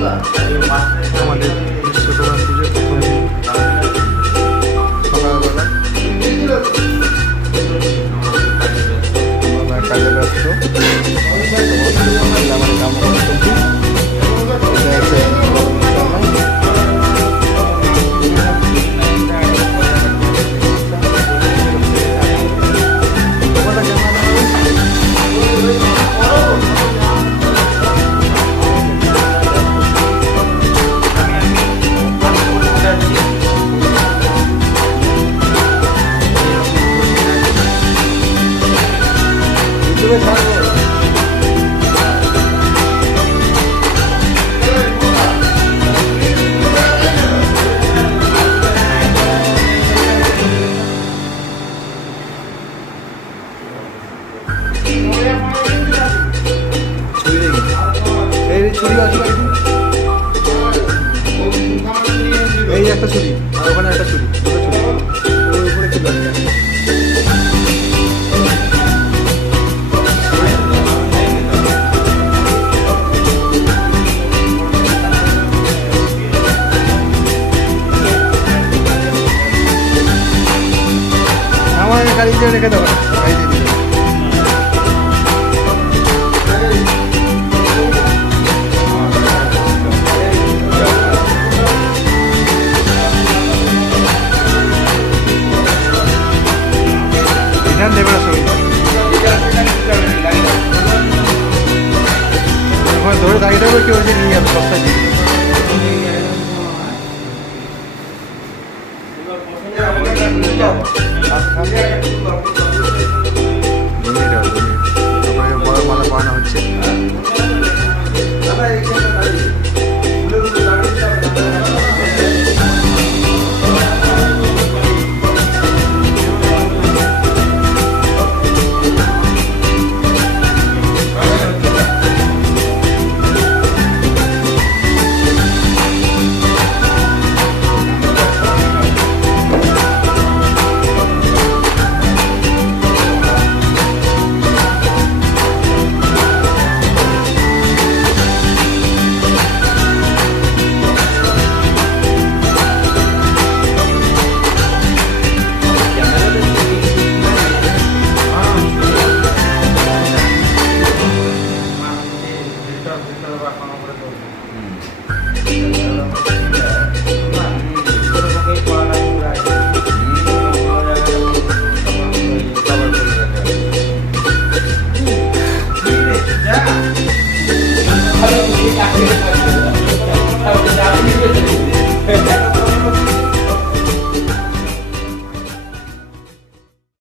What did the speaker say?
আমাদের বিশ্বকর্মা পুজোর প্রথম দিন সকালবেলা আমরা কাজে ব্যস্ত। আমার কাম করতেছি। এই একটা ছুরি আর ওখানে একটা ছুরি, দুটো ছুরি ওর উপরে কি দরকার? আমার গাড়িতে রেখে দেবো, গাড়িতে দিয়ে দেবো। ধ্যান দেবে না ছবি ওখানে ধরে দাঁড়িয়ে থাকবে, কেউ যে নিয়ে যাবে সস্তায় দিয়ে বড় মালা বানানো হচ্ছে।